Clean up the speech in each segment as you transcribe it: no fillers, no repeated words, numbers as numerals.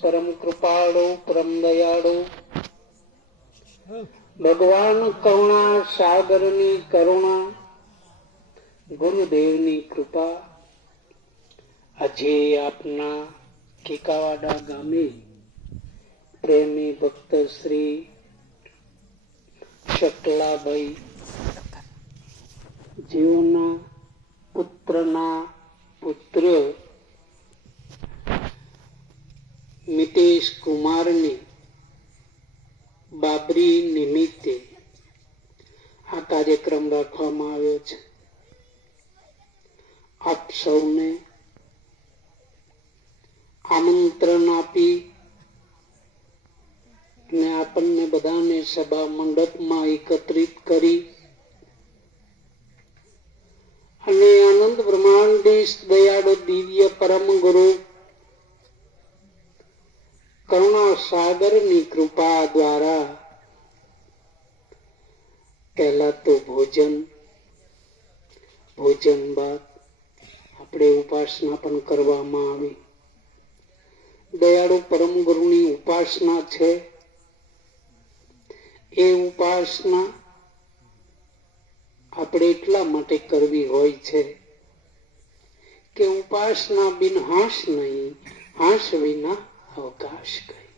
परम कृपाळु परम दयाळु भगवान करुणा सागरनी करुणा गुरुदेवनी कृपा આજે આપના કેકાવાડા ગામે પ્રેમી ભક્ત શ્રી શકલાભાઈ જેઓના પુત્રના પુત્ર મિતેશ કુમારની બાબરી નિમિત્તે આ કાર્યક્રમ રાખવામાં આવ્યો છે. આપ સૌને આમંત્રણ આપી ને આપણને બધાને સભા મંડપમાં એકત્રિત કરી અને આનંદ બ્રહ્માંડીશ દયાળુ દિવ્ય પરમ ગુરુ કરુણા સાગરની કૃપા દ્વારા પહેલા તો ભોજન બાદ આપણે ઉપાસના પણ કરવામાં આવી. દયાળુ પરમ ગુરુની ઉપાસના છે. એ ઉપાસના આપણે એટલા માટે કરવી હોય છે કે ઉપાસના બિન હાસ નહીં, હાસ વિના અવકાશ કઈ.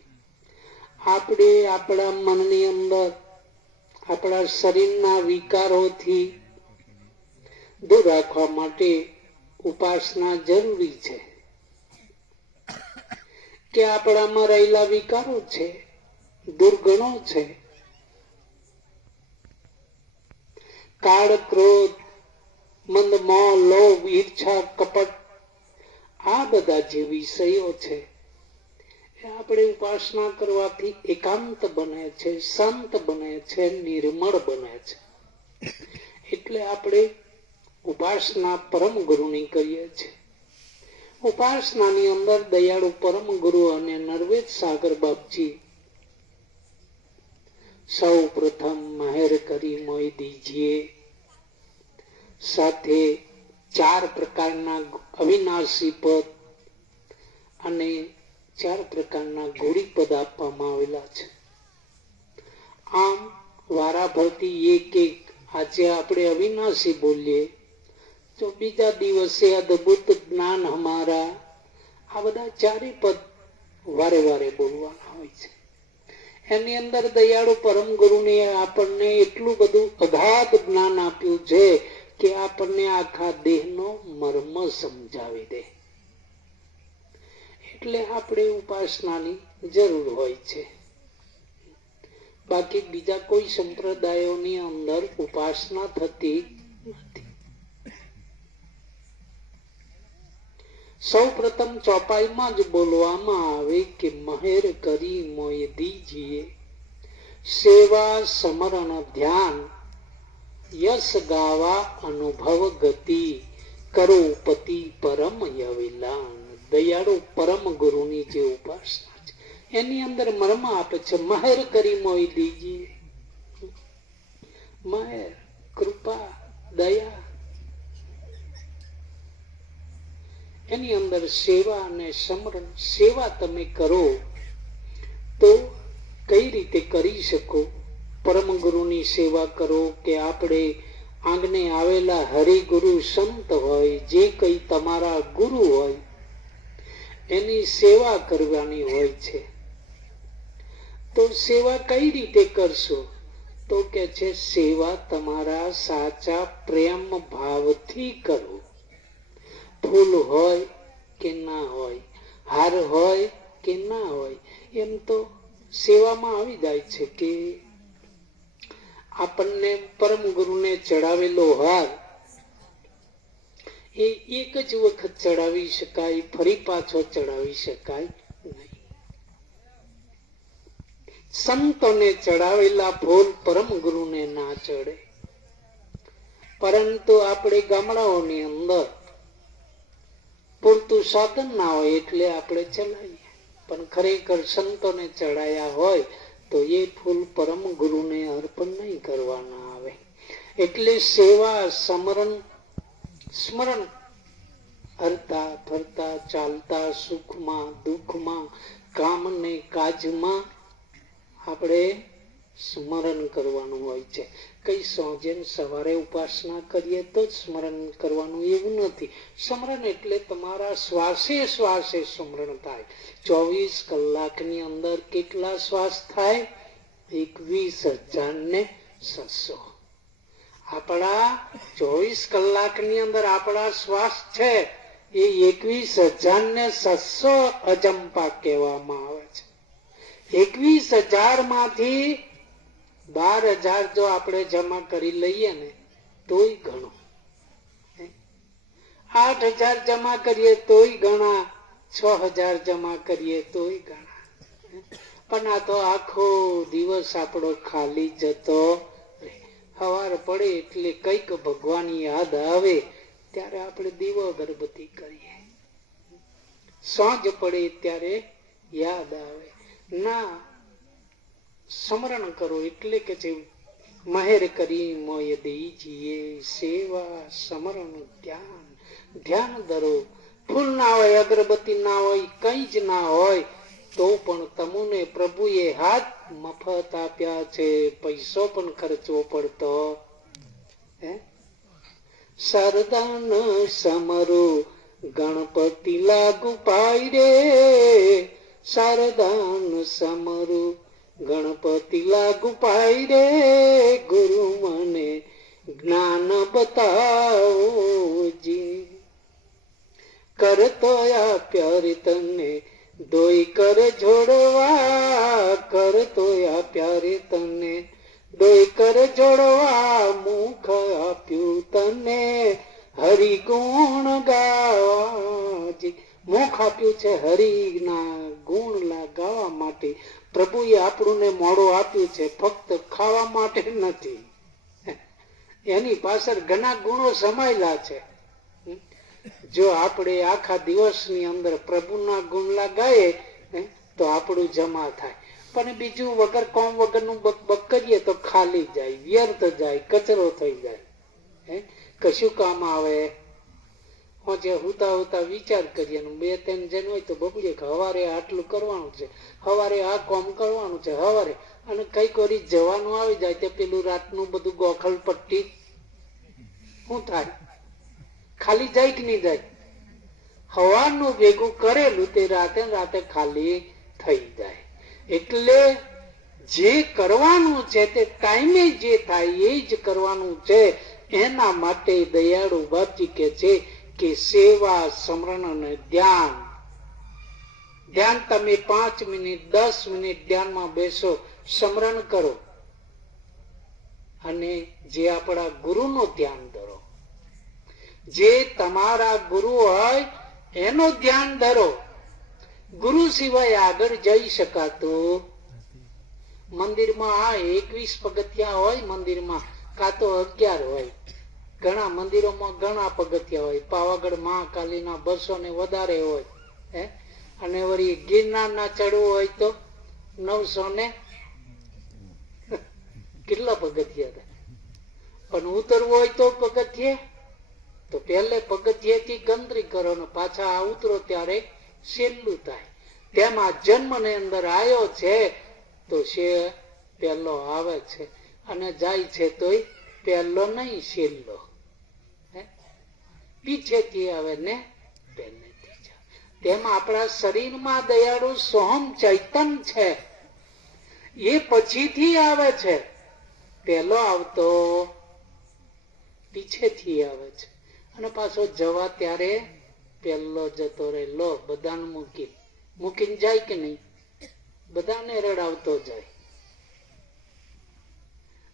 આપણે આપણા મનની અંદર આપણા શરીરના વિકારોથી દૂર રાખવા માટે ઉપાસના જરૂરી છે. કે આપણામાં રહેલા વિકારો છે, દુર્ગણો છે, કાળ, ક્રોધ, મંદ, મોહ, લોભ, ઈર્ષા, કપટ, આ બધા જે વિષયો છે આપણે ઉપાસના કરવાથી એકાંત બને છે, શાંત બને છે, નિર્મળ બને છે. એટલે આપણે ઉપાસના પરમ ગુરુની કરીએ છીએ. ઉપાસનાની અંદર દયાળુ પરમ ગુરુ અને નરવેદ સાગર બાપજી સૌ પ્રથમ મહેર કરી મોઈ દીજીએ. સાથે 4 પ્રકારના અવિનાશી પદ અને 4 પ્રકારના ગોળી પદ આપવામાં આવેલા છે. આમ વારાફરતી એક આજે આપણે અવિનાશી બોલીએ તો બીજા દિવસે અદ્ભુત જ્ઞાન હમારા, આ બધા 4 પદ વારે વારે બોલવાના હોય છે. એની અંદર દયાળુ પરમ ગુરુને આપણને એટલું બધું અગાધ જ્ઞાન આપ્યું છે કે આપણને આખા દેહનો મર્મ સમજાવી દે. એટલે આપણે ઉપાસનાની જરૂર હોય છે. બાકી બીજા કોઈ સંપ્રદાયોની અંદર ઉપાસના થતી નથી. સૌ પ્રથમ ચોપાઈમાં જ બોલવામાં આવે કે મહેર કરી મોય દીજીએ, સેવા સમરણ ધ્યાન યશ ગાવા અનુભવ ગતિ, કરો પતિ પરમ યવિલાન. દયાળુ પરમ ગુરુની જે ઉપાસના છે એની અંદર મર્મ આપે છે. મહેર કરી મોય દીજીએ, મહેર, કૃપા, દયા. એની અંદર સેવા અને સમરણ. સેવા તમે કરો તો કઈ રીતે કરી શકો? પરમ ગુરુની સેવા કરો કે આપણે આંગણે આવેલા હરિગુરુ સંત હોય, જે કઈ તમારા ગુરુ હોય એની સેવા કરવાની હોય છે. તો સેવા કઈ રીતે કરશો? તો કે છે સેવા તમારા સાચા પ્રેમ ભાવથી કરો. ફૂલ હોય કે ના હોય, હાર હોય કે ના હોય, એમ તો સેવામાં આવી જાય છે કે આપણને પરમ ગુરુને ચડાવેલો હાર એ એક જ વખત ચડાવી શકાય, ફરી પાછો ચડાવી શકાય નહીં. સંતોને ચડાવેલા ફૂલ પરમ ગુરુને ના ચડે. પરંતુ આપણે ગામડાઓની અંદર પૂરતું સાધન ના હોય એટલે આપણે ચલાવીએ, પણ ખરેખર સંતોને ચડાયા હોય તો એ ફૂલ પરમ ગુરુને અર્પણ નહીં કરવાના આવે. એટલે સેવા, સમરણ, સ્મરણ હરતા ફરતા ચાલતા સુખમાં દુઃખમાં કામ ને કાજમાં આપણે સ્મરણ કરવાનું હોય છે. કઈ સાંજે સવારે ઉપાસના કરીએ તો જ સ્મરણ કરવાનું એવું નથી. સ્મરણ એટલે તમારા શ્વાસે શ્વાસે સ્મરણ થાય. 24 કલાકની અંદર કેટલા શ્વાસ થાય? 21,600. આપણા 24 કલાકની અંદર આપણા શ્વાસ છે એ 21,600 અજંપા કહેવામાં આવે છે. 21,000 માંથી 12,000 જો આપણે જમા કરી લઈએ ને તોય ઘણું. 8,000 જમા કરીએ તોય ઘણા, 6,000 જમા કરીએ તોય ઘણા. પણ આ તો આખો દિવસ આપણો ખાલી જતો. સવાર પડે એટલે કઈક ભગવાન યાદ આવે ત્યારે આપણે દીવો અગરબત્તી કરીએ. સાંજ પડે ત્યારે યાદ આવે ના. સ્મરણ કરો એટલે કે છે મહેર કરી મોય દીજીએ સેવા સ્મરણ ધ્યાન. ધ્યાન ધરો. ફૂલ ના હોય, અગરબત્તી ના હોય, કઈ જ ના હોય તો પણ તમને પ્રભુએ હાથ મફત આપ્યા છે, પૈસો પણ ખર્ચવો પડતો. સરદાન સમરો ગણપતિ લાગુ પાય રે, સરદાન સમરો ગણપતિ લાગુ પાય રે, ગુરુ મને જ્ઞાન બતાવોજી. કરતો આપ્યા રે તને દોઈ કર જોડવા, કરતો આપ્યા રે તને દોઈ કર જોડવા, મુખ આપ્યું તને હરિગુણ ગાવાજી. મુખ આપ્યું છે હરિના ગુણ ગાવા માટે. પ્રભુએ આપણને મોડું આપ્યું છે, ફક્ત ખાવા માટે નથી. એની પાછળ ઘણા ગુણો સમાયેલા છે. જો આપણે આખા દિવસની અંદર પ્રભુના ગુણલા ગાઈએ તો આપણું જમા થાય. પણ બીજું વગર કોમ વગરનું બક કરીએ તો ખાલી જાય, વ્યર્થ જાય, કચરો થઈ જાય. કશું કામ આવે? જે હુતા હુતા વિચાર કરીએ, 2-3 જણ હોય તો બબડે કે હવારે આટલું કરવાનું છે, હવારે આ કામ કરવાનું છે, હવારે. અને કઈક વળી જવાનું આવી જાય તો પેલું રાતનું બધું ગોખલ પટ્ટી શું થાય? ખાલી જાય કે નહીં જાય? હવાનું ભેગું કરેલું તે રાતે રાતે ખાલી થઈ જાય. એટલે જે કરવાનું છે તે ટાઈમે જે થાય એ જ કરવાનું છે. એના માટે દયાળુ બાપજી કે છે કે સેવા સ્મરણ અને ધ્યાન. ધ્યાન તમે 5 મિનિટ 10 મિનિટ ધ્યાનમાં બેસો, સ્મરણ કરો અને જે આપણા ગુરુનું ધ્યાન ધરો. જે તમારા ગુરુ હોય એનું ધ્યાન ધરો. ગુરુ સિવાય આગળ જઈ શકાતું. મંદિરમાં આ 21 પગથિયા હોય, મંદિરમાં કાં તો 11 હોય. ઘણા મંદિરોમાં ઘણા પગથિયા હોય. પાવાગઢ મહાકાલીના 200 ને વધારે હોય. અને વળી ગિરનારના ચડવું હોય તો 900 ને કેટલા પગથિયા થાય. પણ ઉતરવું હોય તો પગથિયે તો પહેલે પગથિયેથી ગણતરી કરો ને પાછા ઉતરો ત્યારે છેલ્લું થાય. તેમાં જન્મ ને અંદર આવ્યો છે તો છે પહેલો આવે છે અને જાય છે તોય પહેલો નહીં, છેલ્લો. પીછેથી આવે ને પહેલેથી જાય. તેમાં આપણા શરીરમાં દયાળુ સોહમ ચૈતન છે, એ પછીથી આવે છે. પહેલો આવતો પીછેથી આવે છે અને પાછો જવા ત્યારે પહેલો જતો રહે. લો બધાને મૂકીને જાય કે નહીં? બધાને રડાવતો જાય.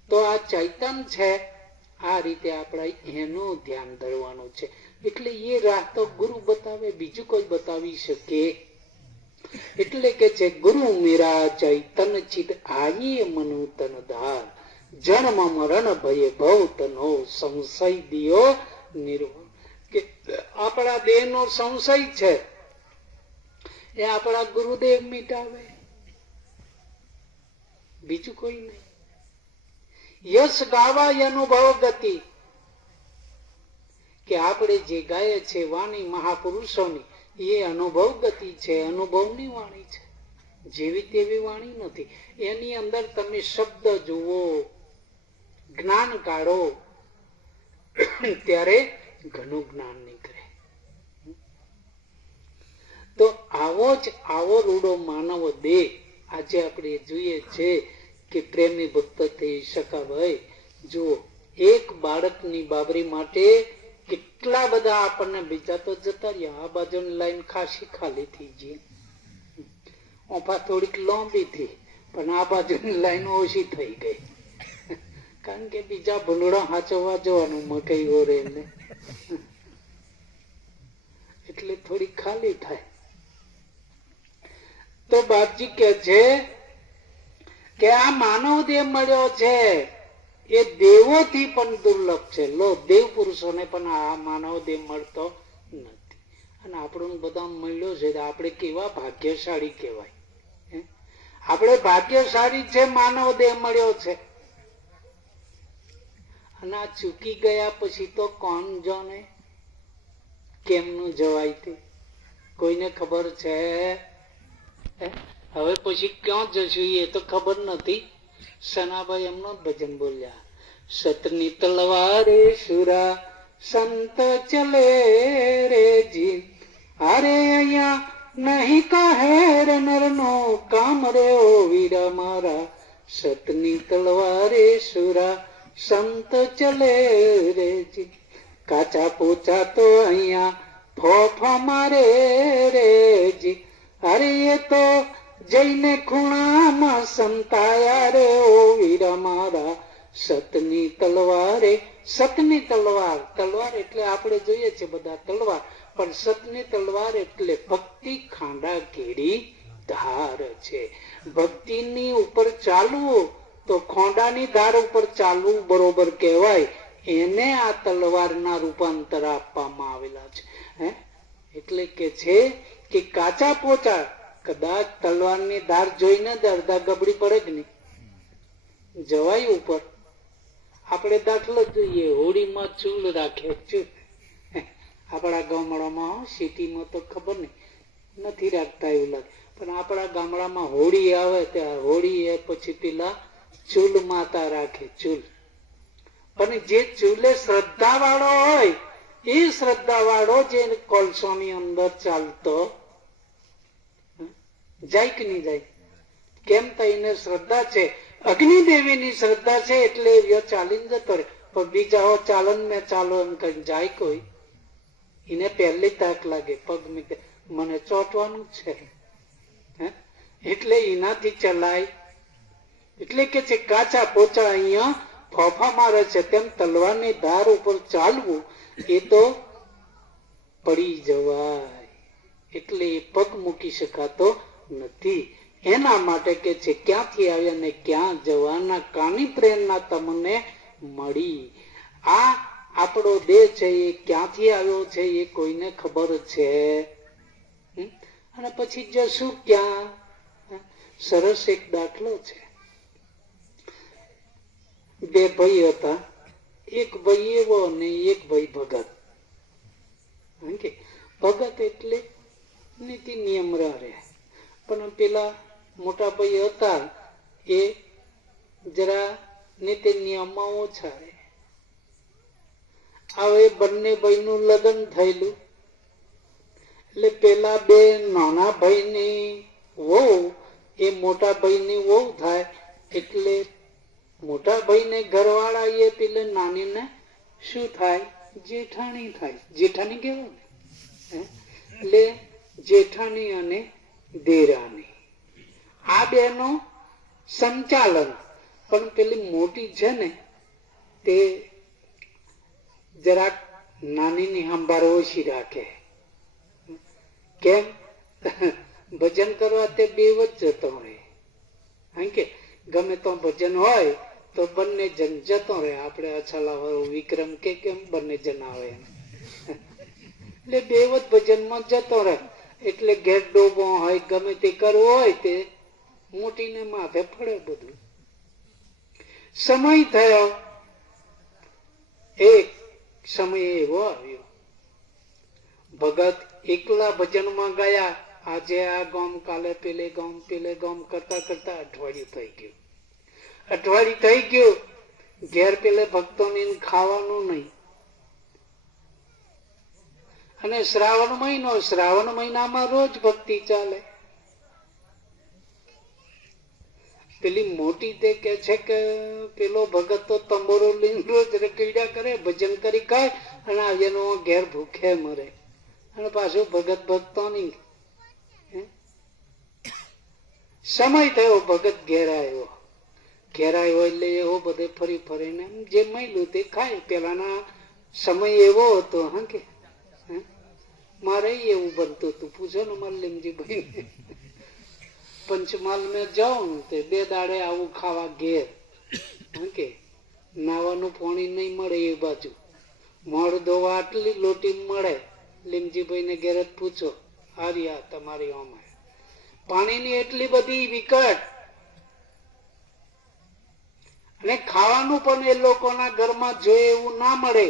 તો આ ચૈતન છે, આ રીતે આપણે એનું ધ્યાન ધરવાનું છે. એટલે એ રાહ તો ગુરુ બતાવે, બીજું કોઈ બતાવી શકે. એટલે કે છે ગુરુ મેરા ચૈતન ચિત આયે મનુ તન ધાર, જન્મ મરણ ભય ભવ તનો સંશય દિયો નિર્વાણ. કે આપણા દેહ નો સંશય છે એ આપણા ગુરુદેવ મિટાવે, બીજું કોઈ નહીં. યશ ગાવા અનુભવ ગતિ. કે આપણે જે ગાય છે વાણી મહાપુરુષોની એ અનુભવ ગતિ છે, અનુભવની વાણી છે. જેવી તેવી વાણી નથી. એની અંદર તમે શબ્દ જુઓ, જ્ઞાન કાઢો, ત્યારે ઘણું જ્ઞાન નીકળે. તો આવો રૂડો માનવ દેહ આજે આપણે જોઈએ છે કે પ્રેમી ભક્ત થઈ શકાય. જુઓ, એક બાળકની બાબરી માટે કેટલા બધા આપણને બીજા તો જતા રહ્યા. આ બાજુની લાઈન ખાસી ખાલી થઈ ગઈ, ઓફા થોડીક લાંબી થઈ, પણ આ બાજુની લાઈન ઓછી થઈ ગઈ. કારણ કે બીજા ભૂલડા હાચવવા જવાનું મકઈ ઓરે ને, એટલે થોડી ખાલી થાય. તો બાપજી કે છે કે આ માનવ દેહ મળ્યો છે એ દેવોથી પણ દુર્લભ છે. લો, દેવ પુરુષોને પણ આ માનવ દેહ મળતો નથી. અને આપણને બધા મળ્યો છે, આપણે કેવા ભાગ્યશાળી કહેવાય. આપણે ભાગ્યશાળી છે, માનવ દેહ મળ્યો છે. અને આ ચૂકી ગયા પછી તો કોણ જાણે કેમનું જવાય તે કોઈને ખબર છે? હવે પછી ક્યાં જશું એ તો ખબર નથી. સનાભાઈ એમનો ભજન બોલ્યા, સતની તલવારે સુરા સંત ચલે રે જી, અરે અહીંયા નહીં કહે નર નો કામ રે ઓ વીરા મારા, સતની તલવારે સુરા સંત ચલે રે જી, કાચા પોચા તો અહીંયા ફોફા મારે રે જી, અરે એ તો જઈને ખૂણામાં સંતાયા રે ઓ વીરા મારા, સતની તલવારે. સતની તલવાર, તલવાર એટલે આપણે જોઈએ છે બધા તલવાર, પણ સતની તલવાર એટલે ભક્તિ ખાંડા કેડી ધાર છે. ભક્તિની ઉપર ચાલવું તો ખોંડાની ધાર ઉપર ચાલવું બરોબર કહેવાય. એને આ તલવારના રૂપાંતર આપવામાં આવેલા છે. એટલે કે છે કે કાચા પોચા, કદાચ તલવારની ધાર જોઈને અડધા ગબડી પડે કે નહીં, જવાય ઉપર. આપણે દાખલો જોઈએ, હોળીમાં ચૂલ રાખે. ચૂલ આપણા ગામડામાં, સિટીમાં તો ખબર નહીં, નથી રાખતા એવું લાગે, પણ આપણા ગામડામાં હોળી આવે ત્યાં હોળી એ પછી પેલા ચૂલ માતા રાખે. ચૂલ, પણ જે ચૂલે શ્રદ્ધા વાળો હોય એ શ્રદ્ધા વાળો જે કોલસોની અંદર ચાલતો જાય કે નહીં જાય? કેમ? તો એને શ્રદ્ધા છે, અગ્નિદેવીની શ્રદ્ધા છે, એટલે ચાલીને જતો રહે. પણ બીજા ચાલન મેં ચાલો એમ કઈ જાય કોઈ, એને પહેલી તાક લાગે, પગ મને ચોંટવાનું છે, એટલે એનાથી ચલાય. એટલે કે છે કાચા પોચા અહીંયા ફોફા મારે છે, તેમ તલવારની ધાર ઉપર ચાલવું એ તો પડી જવાય, એટલે એ પગ મૂકી શકાતો નથી. એના માટે કે છે ક્યાંથી આવ્યા ને ક્યાં જવાના, કાની પ્રેરણા તમને મળી. આ આપણો દેહ છે એ ક્યાંથી આવ્યો છે એ કોઈને ખબર છે? અને પછી જશું ક્યાં? સરસ એક દાખલો છે. બે ભાઈ હતા, એક ભાઈ એવો ને એક ભાઈ ભગત. ભગત એટલે નીતિ નિયમ રહે, પણ પેલા મોટા ભાઈ હતા એ જરા નીતિ નિયમમાં ઓછા રહે. હવે બંને ભાઈ નું લગ્ન થયેલું, એટલે પેલા બે નાના ભાઈ ની વહુ એ મોટા ભાઈ ની વહુ થાય, એટલે મોટા ભાઈ ને ઘરવાળા એ પેલે નાની ને શું થાય? જેઠાણી થાય. જેઠાણી કેવું? એટલે જેઠાણી અને દેરાણી, આ બે નો સંચાલન. પણ પેલી મોટી છે ને તે જરાક નાની ની સંભાળ ઓછી રાખે. કેમ? ભજન કરવા તે બે જ જતો હોય. કારણ કે ગમે તો ભજન હોય તો બંને જણ જતો રહે. આપણે અછાલા વિક્રમ કે કેમ બંને જણ આવે, એટલે બે જ ભજનમાં જતો રહે. એટલે ઘેર ડોબો હોય ગમે તે કરવું હોય તે મોટીને માથે પડે બધું. સમય થયો, એક સમય એવો આવ્યો, ભગત એકલા ભજનમાં ગયા આજે આ ગામ, કાલે પેલે ગામ કરતા કરતા અઠવાડિયું થઈ ગયું. અઠવાડિયું થઈ ગયું, ઘેર પેલે ભક્તોને ખાવાનું નહીં. અને શ્રાવણ મહિનામાં રોજ ભક્તિ ચાલે. પેલી મોટી તે કે છે કે પેલો ભગત તો તંબોરો લઈને રોજ રકીડા કરે, ભજન કરી ખાય અને આજનો ઘેર ભૂખે મરે. અને પાછું ભગત ભક્તો નહીં. સમય થયો, ભગત ઘેર આવ્યો એટલે એવો બધે ફરી ફરીને જે મળ્યું તે ખાય. પેલાના સમય એવો હતો. હા કે મારે એવું બનતું હતું. પૂછો ને મારે લીમજીભાઈ, પંચમહાલ મેં જાઉં તે 2 દાડે આવું ખાવા ઘેર. કે નાવાનું પાણી નહીં મળે એ બાજુ, મોડ ધોવા આટલી લોટી મળે. લીમજીભાઈ ને ઘેર જ પૂછો, હારિયા તમારી આમાં પાણીની એટલી બધી વિકટ. અને ખાવાનું પણ એ લોકોના ઘરમાં જોઈએ એવું ના મળે.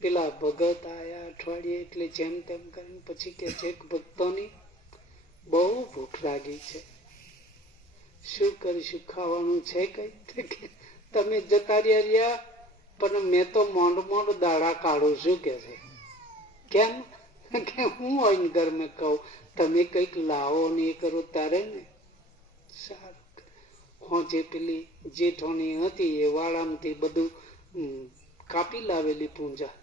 પેલા ભગત આયા અઠવાડિયે એટલે જેમ તેમ કરીને પછી કે છે ભક્તોની બહુ ભૂખ લાગી છે, શું કરીશું, ખાવાનું છે કઈ? તમે જતા રહ્યા, પણ મેં તો મોંડ દાડા કાઢું છું કે છે. કેમ કે હું આવીને ઘરમાં કહું તમે કઈક લાવો ને એ કરો તારે ને. સારું, જે પેલી જેઠોણી હતી એ વાળામાંથી બધું કાપી લાવેલી પૂંજા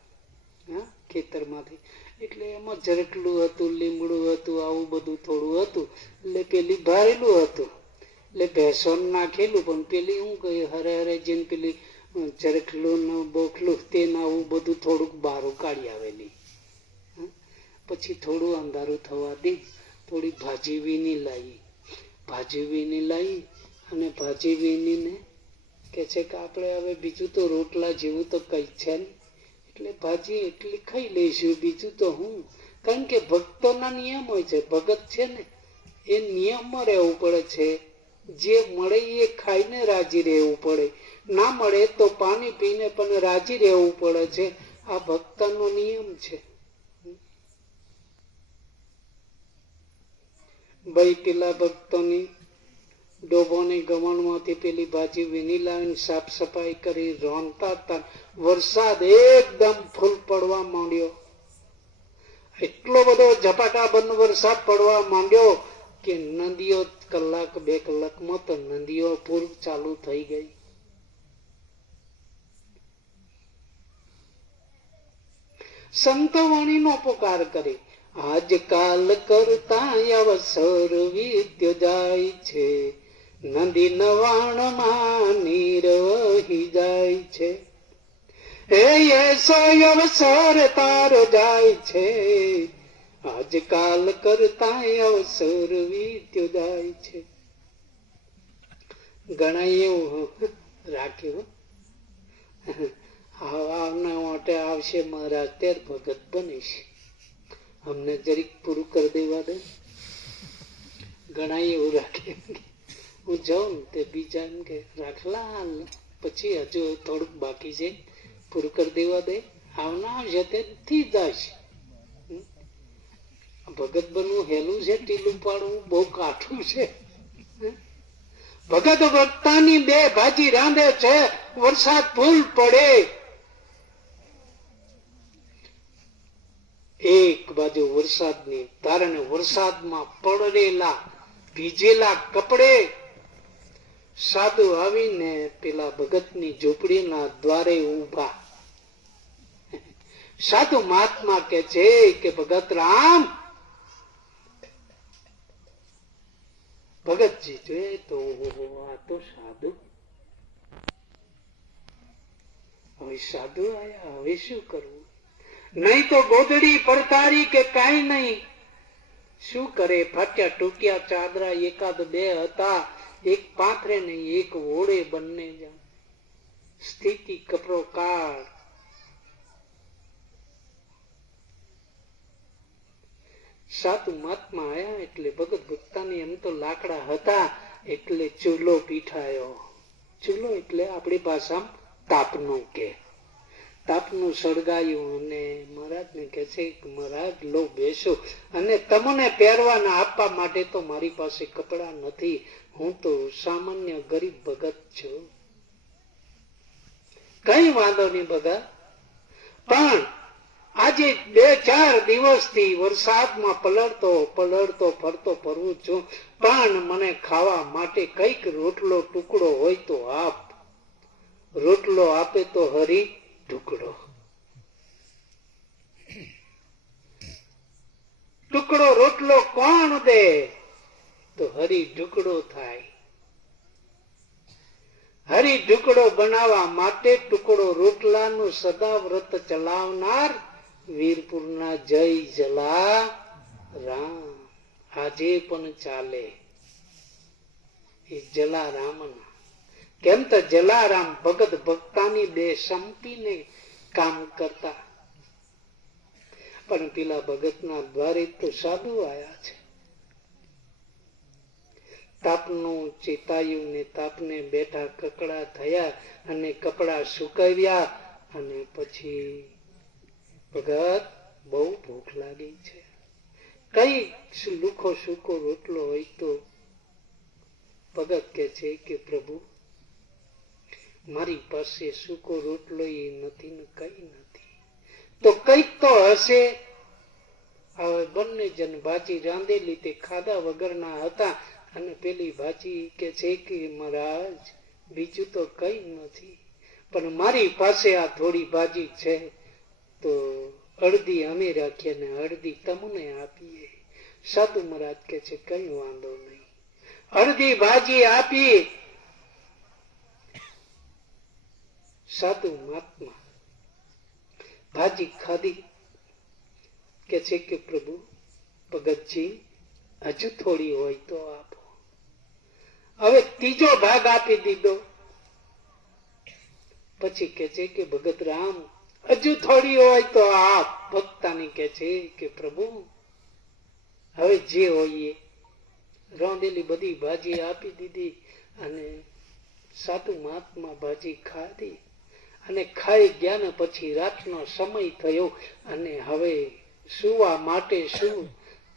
ખેતરમાંથી. એટલે એમાં ઝરકલું હતું, લીમડું હતું, આવું બધું થોડું હતું. એટલે પેલી ભરેલું હતું એટલે ભેંસો નાખેલું. પણ પેલી હું કહી હરે જેને પેલી ઝરકલું ને બોખલું તે આવું બધું થોડુંક બહારું કાઢી આવેલી. પછી થોડું અંધારું થવા દે, થોડી ભાજી વીણી લાવી. અને ભાજી વીણીને કે છે કે આપણે હવે બીજું તો રોટલા જેવું તો કઈ છે નહીં, એટલે ભાજી એટલી ખાઈ લઈશું, બીજું તો હું. કારણ કે ભક્તોના નિયમ હોય છે. ભગત છે ને એ નિયમમાં રહેવું પડે છે. જે મળે એ ખાઈને રાજી રહેવું પડે, ના મળે તો પાણી પીને પણ રાજી રહેવું પડે છે. આ ભક્તનો નિયમ છે. ભાઈ પેલા ભક્તોની ડોબોની ગમણમાંથી પેલી ભાજી વીણી લાવીને સાફ સફાઈ કરી રોંધતા હતા. વરસાદ એકદમ ફૂલ પડવા માંડ્યો. એટલો બધો ઝપાટાબંધ વરસાદ પડવા માંડ્યો કે નદીઓ કલાક 2 કલાકમાં તો નદીઓ પૂર ચાલુ થઈ ગઈ. સંતો વાણીનો પોકાર કરે, આજકાલ કરતા અવસર વીત્યો જાય છે, નદી નવાણમાં નીર વહી જાય છે. એસો અવસર તારો જાય છે, આજકાલ કરતા અવસર વીત્યો જાય છે. ઘણા એવું રાખ્યું, આવના માટે આવશે મહારાજ ત્યારે ભગત બનીશ, અમને જરીક પૂરું કરી દેવા દે. ઘણા એવું રાખે. હું જાઉં ને તે બીજા એમ કે રાખલા પછી હજુ થોડુંક બાકી છે, પૂરું કરી દેવા દે. આવના આવશે તે થી જશે. ભગત બનવું હેલું છે, ટીલું પાડવું બહુ કાઠું છે. ભગત ભક્તાની 2 ભાજી રાંધે છે, વરસાદ ફૂલ પડે. એક બાજુ વરસાદની કારણે વરસાદમાં પડેલા ભીજેલા કપડે સાધુ આવીને પેલા ભગતની ઝૂંપડીના દ્વારે ઉભા. સાધુ મહાત્મા કે છે કે ભગત રામ. ભગતજી જોઈએ તો આ તો સાધુ, હવે સાધુ આયા, હવે શું કરવું? નહીં તો ગોદડી પડતારી કે કઈ નહીં. શું કરે? ફાટ્યા ટૂટ્યા ચાદરા 1-2 હતા, એક પાથરે નહીં, એક ઓળે બંને જા. સ્થિતિ કપરો કાળ. સાધુ મહાત્મા આયા એટલે ભગત ભક્તાની એમ તો લાકડા હતા એટલે ચૂલો પીઠાયો. ચૂલો એટલે આપણી ભાષામાં તાપનું કે. તાપનું સળગાયું અને મહારાજને કહે છે કે મહારાજ લો બેસો, અને તમને પહેરવાના આપવા માટે તો મારી પાસે કપડા નથી, હું તો સામાન્ય ગરીબ ભગત છું. કઈ વાંધો નહીં ભગત, પણ આજે 2-4 દિવસથી વરસાદમાં પલળતો ફરતો ફરવું છું, પણ મને ખાવા માટે કઈક રોટલો ટુકડો હોય તો આપ. રોટલો આપે તો હરી ટુકડો. ટુકડો રોટલો કોણ દે? તો હરી ઢુકડો થાય. હરી ઢુકડો બનાવવા માટે ટુકડો રોટલાનું સદા વ્રત ચલાવનાર વીરપુરના જય જલારામ આજે પણ ચાલે. એ જલારામના કેમ તો જલારામ ભગત ભક્તાની બે સંપીને કામ કરતા, પણ પેલા ભગતના દ્વારે તો સાધુ આયા છે. તાપનું ચેતાયું ને તાપને બેઠા કકડા થયા અને કપડા સુકાવ્યા, અને પછી ભગત બહુ ભૂખ લાગી છે, કઈ લુખો સૂકો રોટલો હોય તો. ભગત કે છે કે પ્રભુ મારી પાસે સૂકો રોટલો એ નથી ને કઈ નથી, તો કઈક તો હશે. હવે બંને જણ ભાજી રાંધેલી તે ખાધા વગરના હતા, અને પેલી ભાજી કે છે કે મહારાજ બીજું તો કઈ નથી, પણ મારી પાસે આ થોડી ભાજી છે, તો અડધી અમે રાખીએ ને અડધી તમને આપીએ. સાધુ મહારાજ કે છે કઈ વાંધો નહીં. અડધી ભાજી આપી. સાધુ મહાત્મા ભાજી ખાધી. કે છે કે પ્રભુ ભગતજી હજુ થોડી હોય તો આપો. હવે ત્રીજો ભાગ આપી દીધો. પછી કે છે કે ભગત રામ હજુ થોડી હોય તો આપ. ભક્તાની કે છે કે પ્રભુ હવે જે હોય રાંધેલી બધી ભાજી આપી દીધી, અને સાધુ મહાત્મા ભાજી ખાધી અને ખાઈ ગયા ને પછી રાતનો સમય થયો, અને હવે સુવા માટે શું?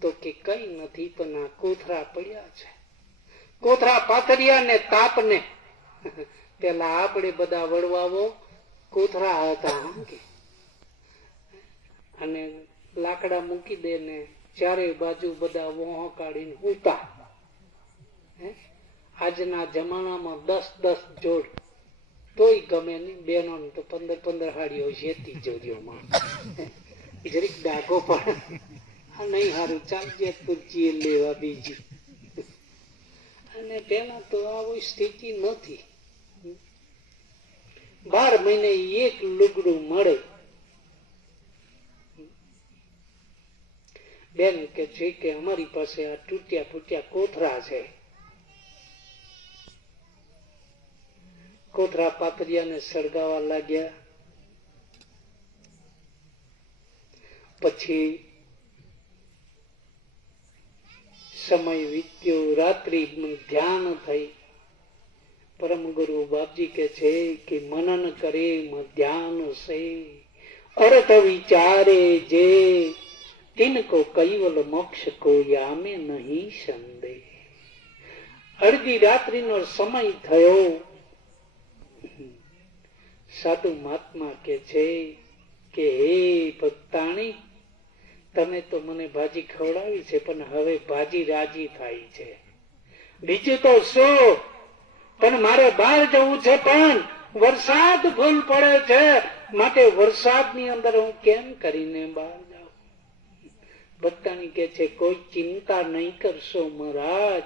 તો કે કઈ નથી, પણ આ કોથરા પડ્યા છે. કોથરા પાથર્યા ને તાપને પેલા આપણે બધા વડવાઓ કોથરા હતા, અને લાકડા મૂકી દે ને ચારે બાજુ બધા વોહો કાઢીને ઉતા. આજના જમાનામાં 10-10 જોડ તોય ગમે નહીં. બેનો તો 15-15 હાડીઓ શેતી જોડીઓમાં જરીક ડાઘો પણ નહીં હારું ચાલજે તુરજી લેવા બીજી. અને પેલા તો આવી સ્થિતિ નથી. 12 મહિને એક લુગડું મળે. બેન કે છે કે અમારી પાસે આ તૂટ્યા ફૂટ્યા કોથરા છે. કોથરા પાથરિયાને સળગાવા લાગ્યા. પછી સમય વીત્યો, રાત્રિ ધ્યાન થઈ. પરમ ગુરુ બાપજી કે છે કે મનન કરે ધ્યાન સે અર્થ વિચારે જે તિनको કૈવલ મોક્ષ કો યામે નહીં સંદેહ. અડધી રાત્રિનો સમય થયો. સાધુ મહાત્મા કે છે કે હે ભક્તાણી, તમે તો મને ભાજી ખવડાવી છે, પણ હવે ભાજી રાજી થાય છે. બીજું તો શું, પણ મારે બહાર જવું છે, પણ વરસાદ ફૂલ પડે છે, માટે વરસાદની અંદર હું કેમ કરીને બહાર જાઉં? ભક્તાણી કે છે કોઈ ચિંતા નહીં કરશો મહારાજ.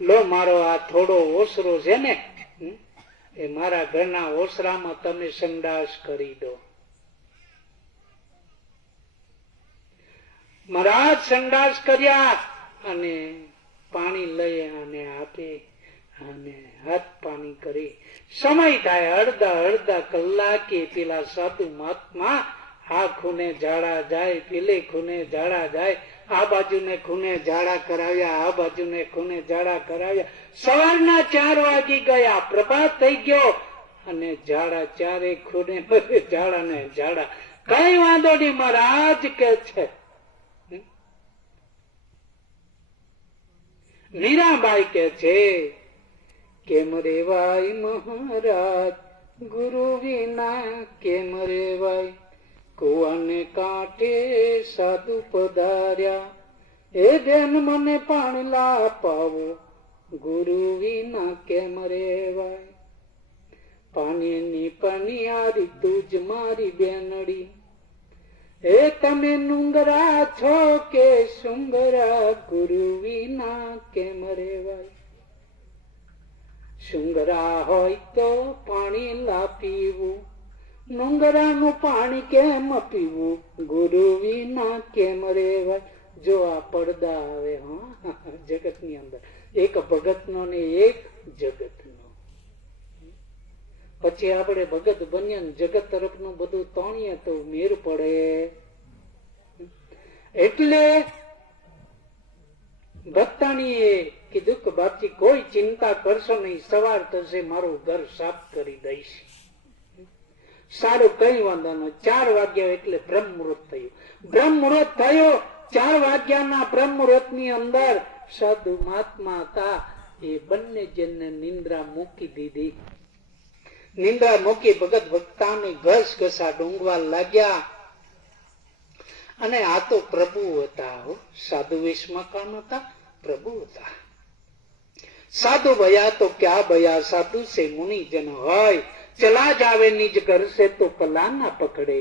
લો મારો આ થોડો ઓસરો છે ને, એ મારા ઘરના ઓસરામાં તમે સંડાસ કરી દો. મહારાજ સંડાસ કર્યા અને પાણી લઈ અને આપે અને હાથ પાણી કરી. સમય થાય અડધા કલાકે પેલા સાધુ મહાત્મા આ ખૂને ઝાડા જાય, પેલે ખૂને ઝાડા જાય, આ બાજુ ને ખૂને ઝાડા કરાવ્યા, આ બાજુ ને ખૂને ઝાડા કરાવ્યા. સવારના 4 વાગી ગયા, પ્રભાત થઈ ગયો, અને ઝાડા ચારે ખૂણે ઝાડા ને ઝાડા, કઈ વાંધો નહીં મહારાજ કે છે. મીરાબાઈ કે છે કેમ રેવાય મહારાજ ગુરુ વિના, કેમ રેવાય કુવાને કાંઠે સાધુ પધાર્યા, એ બેન મને પાણલા પાવો ગુરુ વિના કેમ રેવાય. પાણીની પનિયારી તુજ મારી બેનડી, એ તમે નુંગરા છો કે સુંગરા ગુરુ વિના કેમ રેવાય. સુંગરા હોય તો પાણી લા પીવું, નુંગરાનું પાણી કેમ પીવું ગુરુ વિના કેમ રેવાય. જો આ પડદા આવે જગત ની અંદર, એક ભગત નો ને એક જગત નો. પછી આપણે ભગત બન્યા ને જગત તરફ નું બધું તોણીએ તો મેર પડે. એટલે ભક્તાણીએ કીધું કે બાપજી કોઈ ચિંતા કરશો નહીં, સવાર થશે મારું ઘર સાફ કરી દઈશ. સારું કઈ વાંધો ન. 4 વાગ્યા એટલે બ્રહ્મ મુહૂર્ત થયું. બ્રહ્મ મુહૂર્ત થયો. 4 વાગ્યાના બ્રહ્મ મુહૂર્ત ની અંદર સાધુ મહાત્મા હતા, એ બંને જણને નિંદ્રા મૂકી દીધી. નિંદ્રા મૂકી ભગત ભક્તાની ઘસ ઘસા ડુંગવા લાગ્યા. અને આ તો પ્રભુ હતા, સાધુ વેશમાં કામ હતા, પ્રભુ હતા. સાધુ ભયા તો ક્યાં ભયા, સાધુ સે મુનિ જન હોય, ચલા જાવે નિજ ઘર સે તો પલા ના પકડે.